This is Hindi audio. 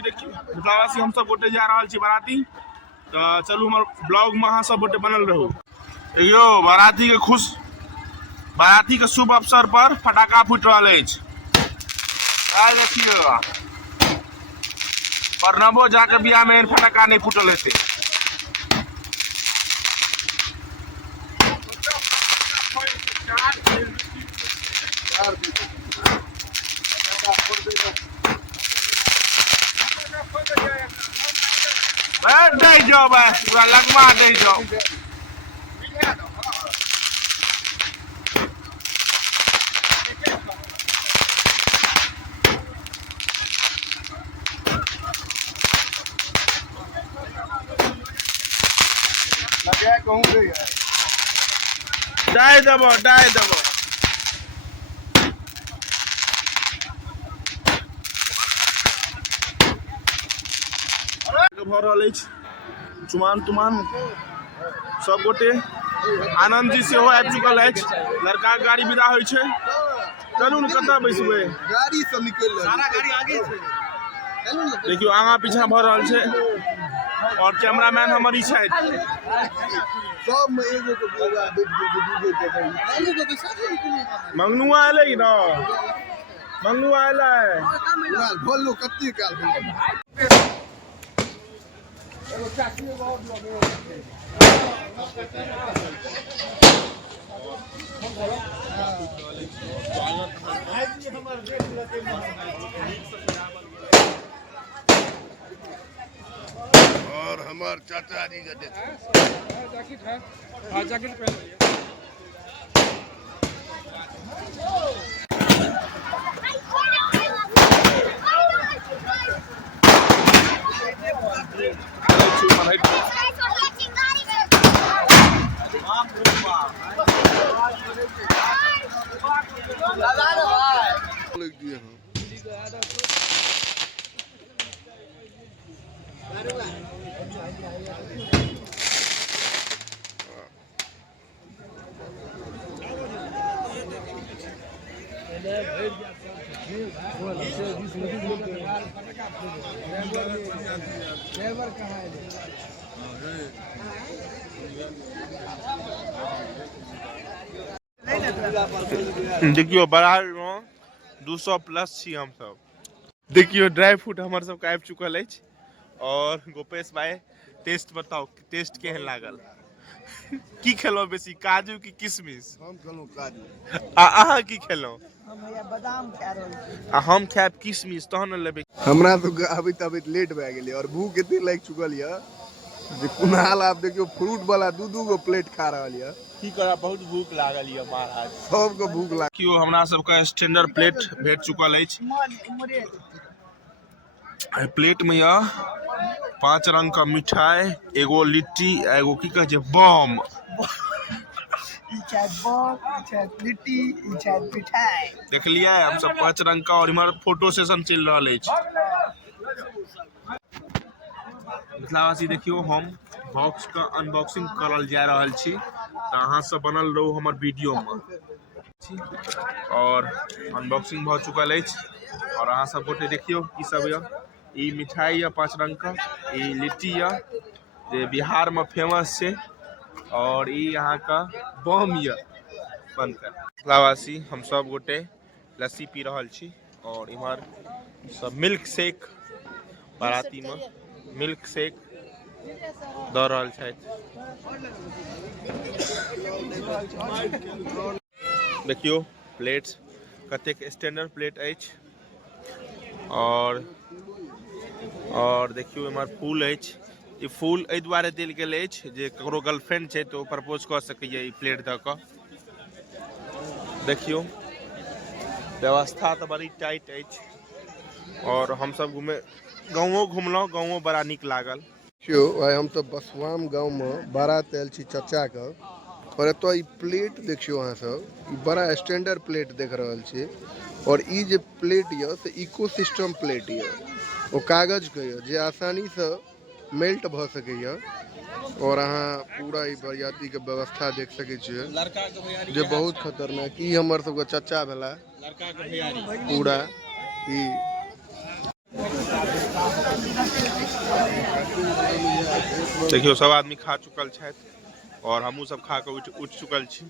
देखिए मिथिलावासी हम सब गोटे जा रहा छी बाराती तो चलू हमर ब्लॉग में अहाँ सब गोटे बनल रहू। यो बाराती के शुभ अवसर पर फटाका फूट रहा है। देखियो प्रणवो जाके बियाह में फटाका नहीं फूटल हेते। दे जाओ भाई पूरा लगवा दे जाओ। डाय दबो भ रहल अछि। चुमान तुमान सब गोटे आनंद जी सेहो आबि चुकल अछि। लड़का के गाड़ी विदा होइ छै। चलू ने कतऽ बैसबै गाड़ी सब निकल सारा गाड़ी आगे छै। देखियो आगा पीछा भ रहल छै और कैमरामैन हमर ई छथि। सब में एगो मंगनुआ एलै न मंगनुआ एलै बोलू कत्ते काल और हमार चाचा जी का जैकेट है जैकेट पहन लिया। देखियो बड़ा 200+ छी हम सब। देखियो ड्राई फ्रूट हमर सब आबि चुकल अछि और गोपेश भाई टेस्ट बताओ टेस्ट केहन लागल। की खेलो बेसी काजू की किशमिश? हम खेलो काजू। अहाँ की खेलो? हम भैया बादाम खा रहल छी। हम खायब किशमिश तहन न लेबै। हमरा तो अभी लेट भए गेलै और भूख एते लागि चुकल य जे कुनाल आब देखियो फ्रूट वाला दू गो प्लेट खा रहल य। की करा बहुत भूख लागल य महाराज। सबके भूख लाग कियो हमरा सबके स्टैंडर्ड प्लेट भेट चुकल अछि। प्लेट में या 5 रंग का मिठाई एगो लिट्टी एगो की कहे छै बम लिट्टी मिठाई देखलिए हम सब 5 रंग का और इमहर फोटो सेशन चल रहा है। मिथिलावासी देखियो हम बॉक्स का अनबॉक्सिंग करल जा रहल छी तो अहाँ सब बनल रहू हमर वीडियो में। और अनबॉक्सिंग भ चुकल अछि और अहाँ सब गोटे देखियो की सब या ई मिठाई या 5 रंग का ई लिट्टी या जे बिहार में फेमस है और ई यहाँ का बम या बनकर। मिथिलावासी हम सब गोटे लस्सी पी रहल छी और इमहर सब मिल्क शेक बाराती में मिल्क शेक द रहल छथि। देखियो प्लेट्स कतेक स्टैंडर्ड प्लेट अछि और देखियो इमहर फूल अछि। ई फूल एहि दुआरे देल गेल अछि जे ककरो गर्लफ्रेंड छै तो प्रपोज कऽ सकैए ई प्लेट दऽ कऽ। देखियो व्यवस्था तो बड़ी टाइट अछि और हम सब गाँवो घुमलहुँ गाँवो बड़ा नीक लागल। आइ हम सब बसवाम गाँव में बारात आयल छी चाचा के और एतो ई प्लेट देखियो अहाँ सब बड़ा स्टैंडर्ड प्लेट देख रहल छी और ई जे प्लेट ये से इकोसिस्टम प्लेट ये ओ कागज के ये जे आसानी से मेल्ट भ सकैए और अहाँ पूरा ई बरियाती के व्यवस्था देख सकै छियै जे बहुत खतरनाक। ई हमर सबके चाचा भेला पूरा ई देखियो सब आदमी खा चुकल छथि और हमहूँ सब खा के उठ चुकल छी।